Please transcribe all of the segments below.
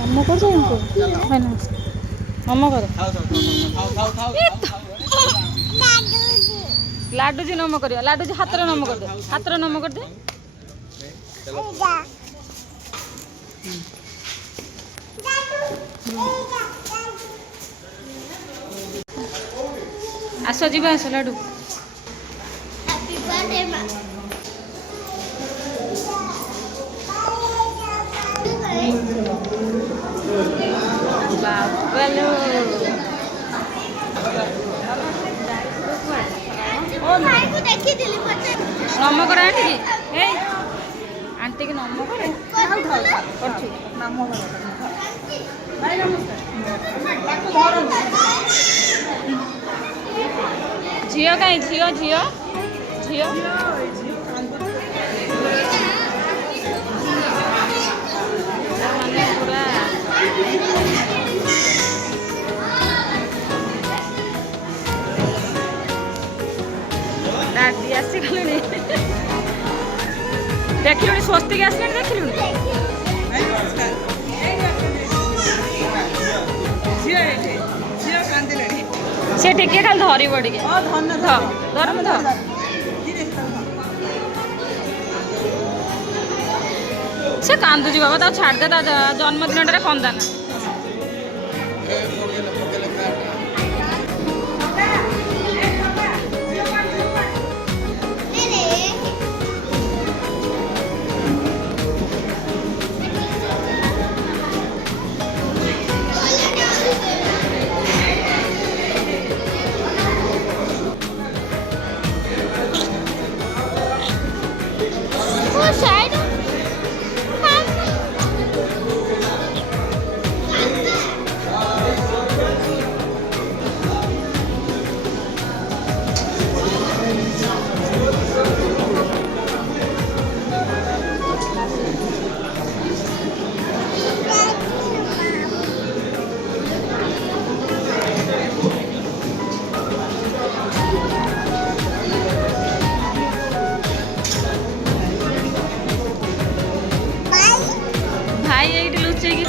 नम कर नम कर लाडू जी नम कर लाडू जी हाथ नम कर दे हाथ नम कर दे आस जी आस लाडू बाबलो नम कर आंटी आंटी की नम कर झील कहीं झील झील झील पूरा दादी आसी गलुनी देखिलुनी स्वस्तिक आसले देखिलुनी से टिके खाली धरी पड़े धरम धर से कांदुची बाबा ता छाड़ दे ता जन्मदिन कंदाना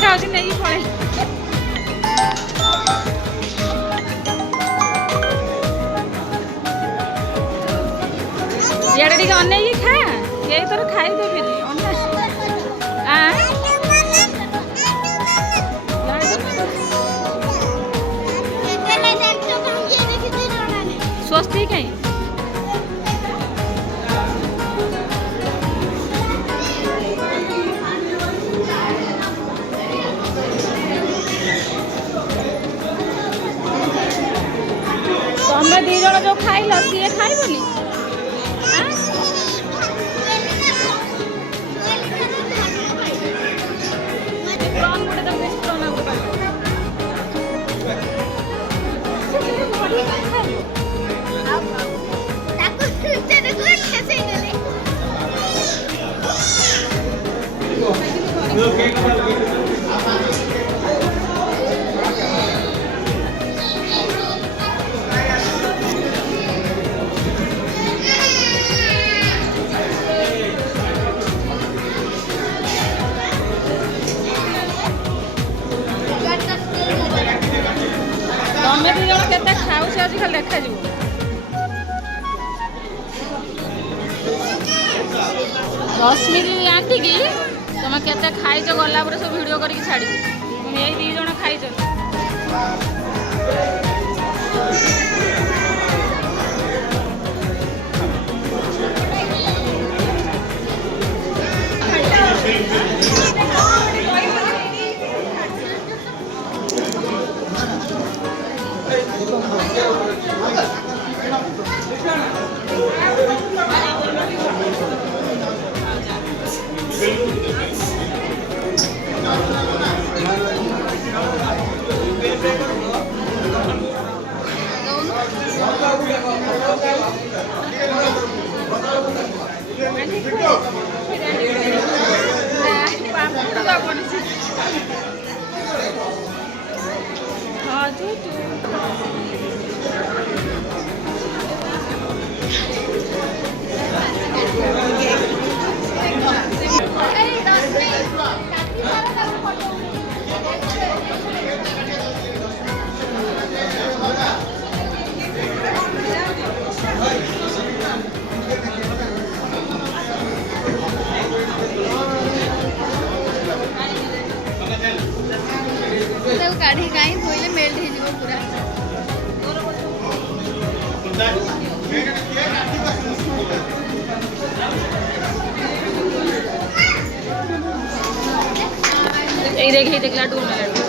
खाऊँ नहीं पड़े यार टे अन खा ये तोर खाइदे फिर स्वस्ति कहीं तुम्हें दी जन जो खाइल सी खाइबनी तुम्हें दी जन के खाऊ आज खाली देखा रश्मि आंटी की तुम के खाई गला सब वीडियो करके छाड़ी तुम यही दी जन खाई এই দেখ লাড্ডু লাড্ডু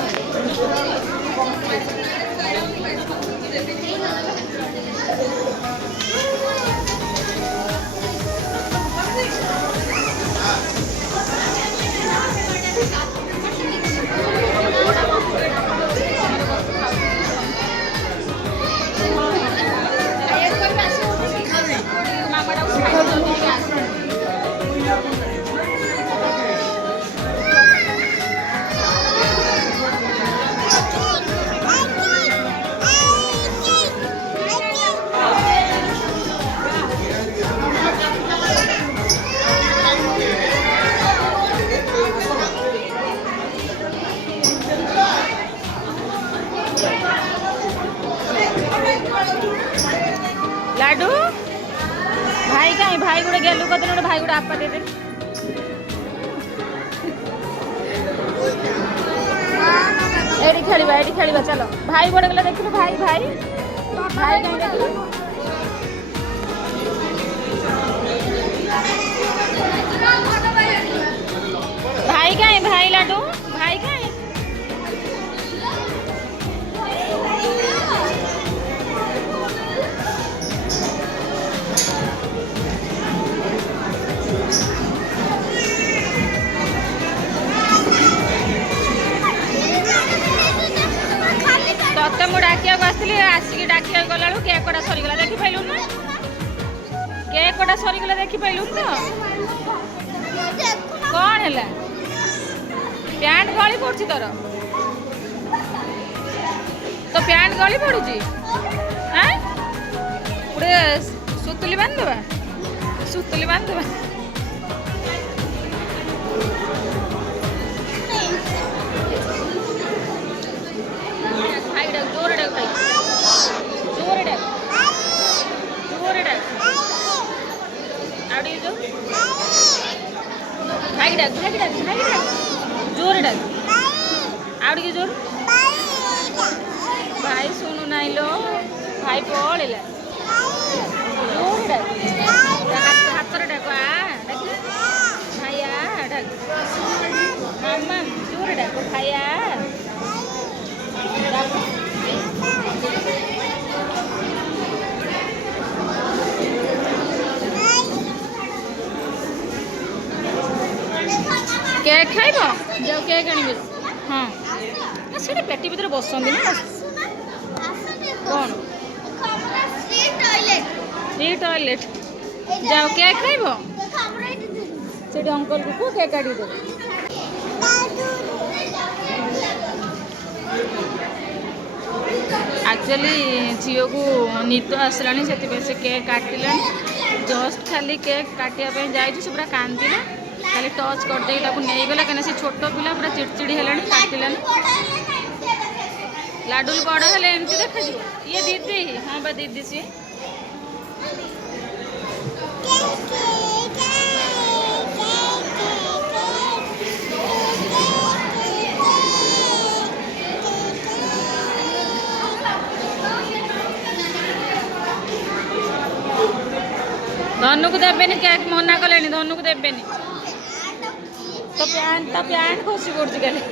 लाडू भाई कहीं भाई गुड़े गेलु कदन गोटे भाई गुड़े आपा दे दे एठी खेलिबा चलो भाई गोटे गला देखिलु भाई भाई भाई कहीं देखिलु भाई कहीं भाई लाडू भाई कहीं तते मु डाकिया आसली आसिक डाकिया गला केक कटा सरीगला देखी पाइलु ना केक कटा सरीगला देखी पाइलु तो कौन है पैंट गली पड़ी तोर तो पैंट गली पड़ी गोटे सुतुली बांधवा सुतुली बांधवा जोर डाक भाई जोर डाक जोर डाक आड़ी जो भाई डाक जोर डाक आड़ी जोर भाई सुनु नाई लो भाई पळेला जोर डाक हाथ रे डाक डाक भाईया डाक मामा जोर डाक भाईया केक खाइब जाओ केक आनिबे हाँ से पेटी भीतर बसंदी ना कौन फ्री टॉयलेट जाओ केक खाइब से अंकल को केक काटी दे एक्चुअली झील को निद आसला से केक काटिला जस्ट खाली केक काटिया जाए से पूरा कांदिला खाली टच करदे नहीं गला कहीं से छोट पिला पूरा चिड़चिड़ी है काटिलानी लाडू बड़ हेले एमती देखा ये दीदी हाँ बा दीदी सी धनु को देवेनि केक मना कले धनु को देवेनि तो पैंट खसी पड़ी गले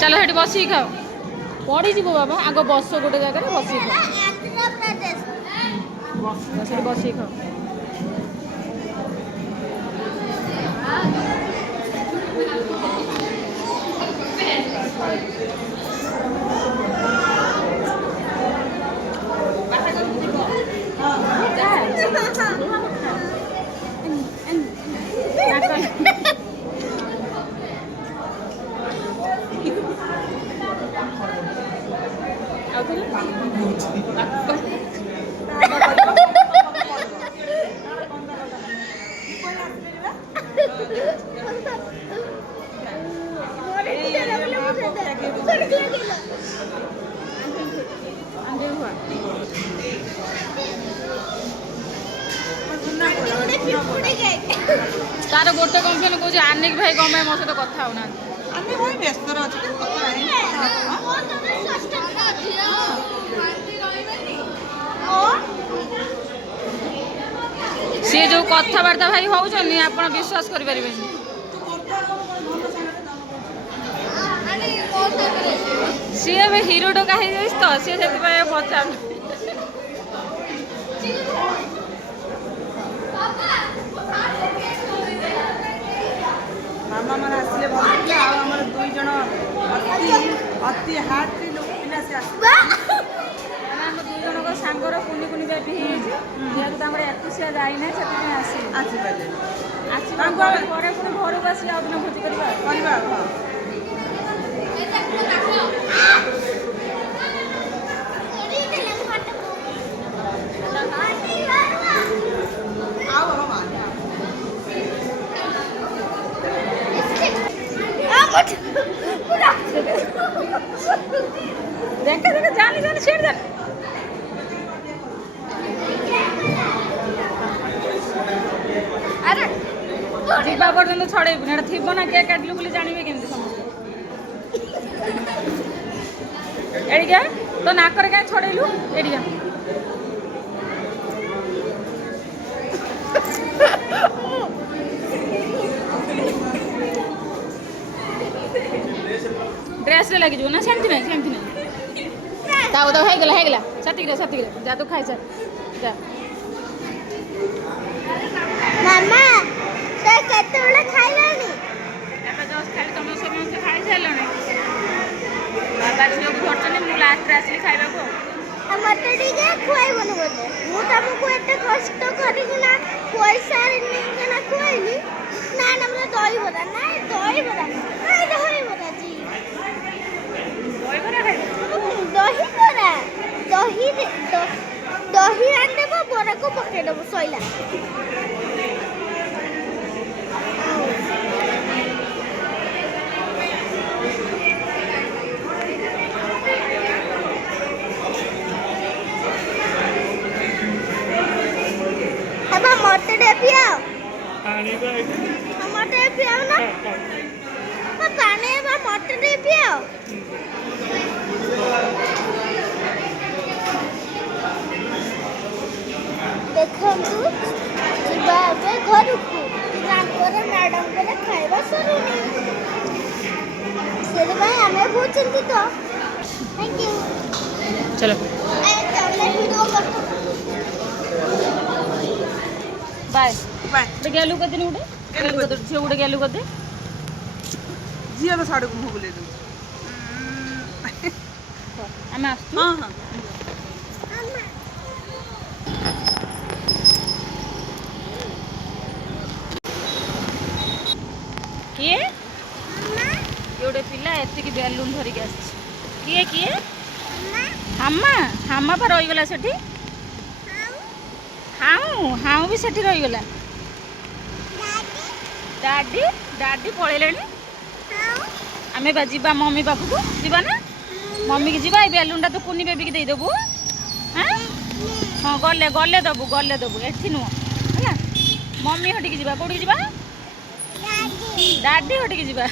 चलो हेटी बसिक खाओ पड़ी जीव बाबा आग बस गोटे जगह बसिक खाओ बसिक खाओ तार गोटे कंप्लेन कौन आनिक भाई कम मो सहित कथा होना व्यस्त कथबार्ता भाई होउछनी आपण विश्वास करि परिबेनी सी ए हीरो डका हो जाइस तो सी से पचार मामा मन आसले भल आम दुई जन अति हार्ट पिला से आम दुई जन सांगर कुनी कुनी बेबी जेहेतु एकुशिया जाई ना से आसीपारे आसपर घर को आसी आउ दिन भोजी करवा देखा देखा जानी जानी छेड़ दे अरे जीवा पर्यंत छड़ेबुनि एटा थी ना केक काटलु बोली जानवे केमती समस्त एडिका तो नाकर क्या छड़ेलु एडिका ड्रेस रे लगी जो ना सेमती नहीं ताऊ तो है गला सती जा तू खाई सर जा मामा ते केते बेला खाइलानी एटा जस्ट खाली तुम समस्त खाई सारलनी बाबा झियो को धरतनी मु लास्ट रे आसली खाइबा को मते टिके खुआइबन बोले मु तुमको एते कष्ट करी कि ना पैसा रे कि ना खुआइली ना ना मने दही बड़ा ना दही बड़ा जी दही आने बरा को पकड़ देव सैला मते पिया मते पिया ना पानी मते पिया देखु घर को मैडम को खाଇବା सरुनी से आम बहुत चिंतित थैंक यू चलो बाय बाय गेलु कदिन उठे झील उठे गेलु कदे झील तो साड़े को मुँह बुले दूँ आम हाँ हाँ किए गोटे पिला एतिक बेलून धरिक आस किए किए हामा हामा पा रहीगला सेठी हाउ हाउ भी सेठी रहीगला डाडी डाडी पळेले आमे बा जीवा मम्मी पाखु को जीवा ना मम्मी की जीवा बेलूनटा तो कुनी बेबी की दे देबू हाँ हाँ गले गले दबू एठी नुह है मम्मी हटिकी जीवा कोठी जीवा डाडी हटिकी जीवा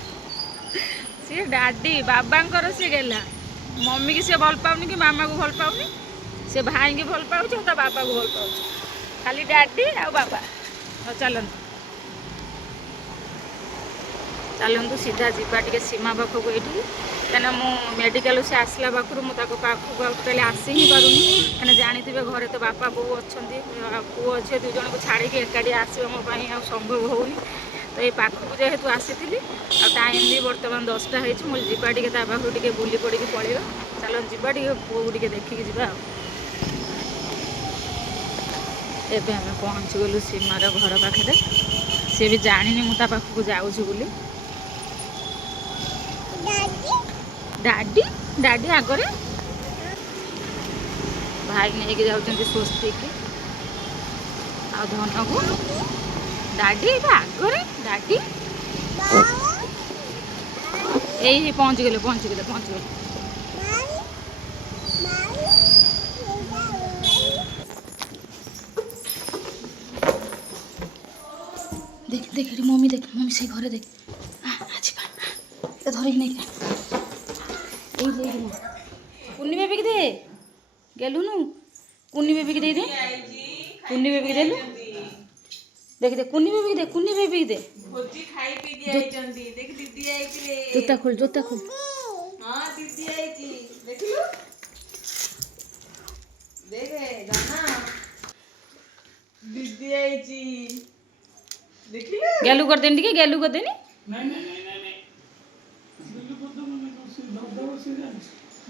सी डाडी बाबांकर सी गेला मम्मी की सी भल पाउनी कि मामा को भल पाउनी से भाई की भल पाउछ ता बाबा को भल पाउछ खाली डाडी आ बाबा चलतु चलतु सीधा जीवा टे सीमा पाखक ये क्या मु मेडिकल से आसला पाखु मुझे पाखक टोटाली आसी ही पारूनी क्या जानी घरे तो बापा बो अच्छा पुओ झील दुई जन को छाड़ी एकाठी आसो मोपाई आ संभव होनी तो ये पाखक जेहेतु आसी टाइम भी बर्तमान 10टा मुझे जीवा टे पाखक टे बुली पड़ी पलैया चल जीवा पुओ को देखिकी जा एबे आम पहुँची गलु सीमार घर पाखे सी भी जानी मुझे पाखक जाऊँ बोली डाडी डाडी आगरे भाई नहीं कि जाऊँ स्वस्तिक आ धन को डाडी आगरे डाडी यही पहुँच गले देख देख मम्मी से घरे देख आज धरिक नहीं कुन्नी बेबी की दे गेलु नु कुन्नी बेबी की दे कुन्नी बेबी की देलु ଦେଖି ଦେ କୁନି ବେବି ଦେ ଭୋଜି ଖାଇ ପିଇକି ଆଇଛନ୍ତି ଦେଖି ଦିଦି ଆଇଥିଲେ ଜୋତା ଖୋଲ ହଁ ଦିଦି ଆଇଛି ଦେଖିଲୁ ଦେଖେ ଧନ ଦିଦି ଆଇଛି ଦେଖିଲୁ ଗେଲୁ କରିଦେନି ଟିକେ ଗେଲୁ କରିଦେନି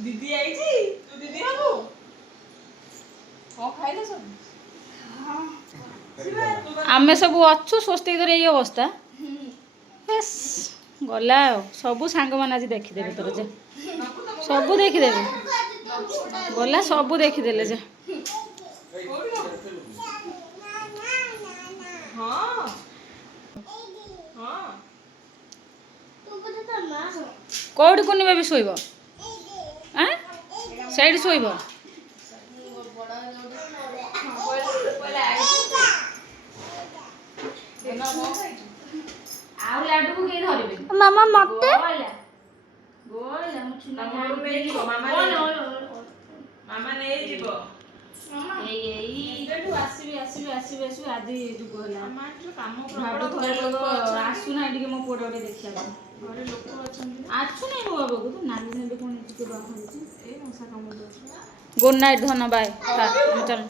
ଦିଦି ଆଇଛି ତୁ ଦିଦି ହବୁ କଣ ଖାଇଲେ ସବୁ ଆମେ ସବୁ ଅଛୁ ସ୍ୱସ୍ତିକର ଏଇ ଅବସ୍ଥା ହେସ୍ ଗଲା ଆଉ ସବୁ ସାଙ୍ଗମାନେ ଆଜି ଦେଖିଦେବେ ତୋର ଯେ ସବୁ ଦେଖିଦେବେ ଗଲା ସବୁ ଦେଖିଦେଲେ ଯେ ହଁ ହଁ କୋଉଠି କୁନି ବେବି ଶୋଇବ ଆଁ ସେଇଠି ଶୋଇବ ଆଉ ଲାଡୁକୁ କେହି ଧରିବେନି ମାମା ମତେ ମାମା ନେଇଯିବ ଆସିବି ଆଜି ଯୁଗ ହେଲା ମାମା କାମ ଭାଡୁ ଆସୁନା ଟିକେ ମୋ ପୁଅଟା ଗୋଟେ ଦେଖିବା ଘରେ ଲୋକ ଅଛନ୍ତି ଆସୁନାହିଁ ମୋ ବାବାକୁ ତ ନାଲି ନେବେ କଣ ଟିକେ ବାହାରୁଛି ଏଇ ମଶା କାମ ଦଉଛି ଗୁଡ୍ ନାଇଟ୍ ଧନ ବାଏ ଚାଲ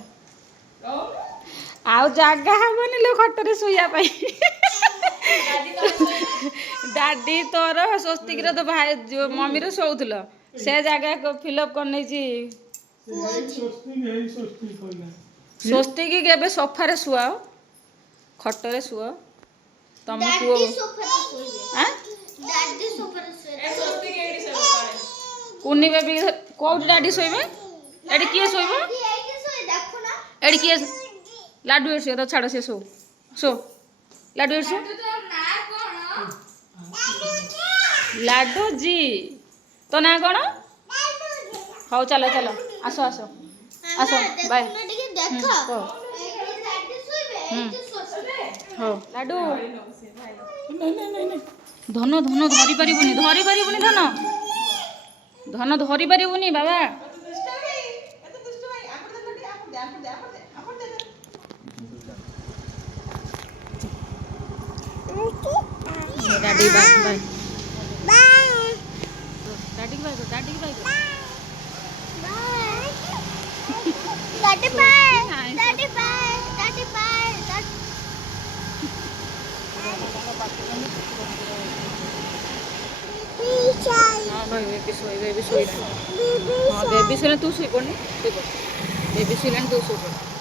ଆଉ ଜାଗା ହବନି ଲୋ ଖଟରେ ଶୋଇବା ପାଇଁ ଦାଦି ତୋର ସ୍ୱସ୍ତିକର ତ ଭାଇ ମମିର ଶୋଉଥିଲ ସେ ଜାଗା ଫିଲ୍ଅପ୍ କରିନେଇଛି ସ୍ୱସ୍ତିକ କେବେ ସୋଫାରେ ଶୁଆଅ ଖଟରେ ଶୁଅ ତମ ପୁଅ ଆଁ କୁନି ବେବି କୋଉଠି ଡାଡି ଶୋଇବେ ଏଠି କିଏ ଶୋଇବ ଏଠି କିଏ ଲାଡୁ ଏଠି ଶୋଇବ ଛାଡ଼ ସେ ଶୋ ଲାଡୁ ଏଠି ଶୋ ଲାଡୁ ଜି ତୋ ନାଁ କ'ଣ ହଉ ଚାଲ ଆସ ବାଏ ହଉ ଲାଡୁ ଧନ ଧରି ପାରିବୁନି ଧନ ଧରି ପାରିବୁନି ବାବା ଡାଡି ବାଏ ଡାଡି ବାଏ ହଁ ଭାଇ ବେବି ଶୋଇଲାଣି ହଁ ବେବି ଶୋଇଲାଣି ତୁ ଶୋଇପଡ଼ନି ବେବି ଶୋଇଲାଣି ତୁ ଶୋଇପଡ଼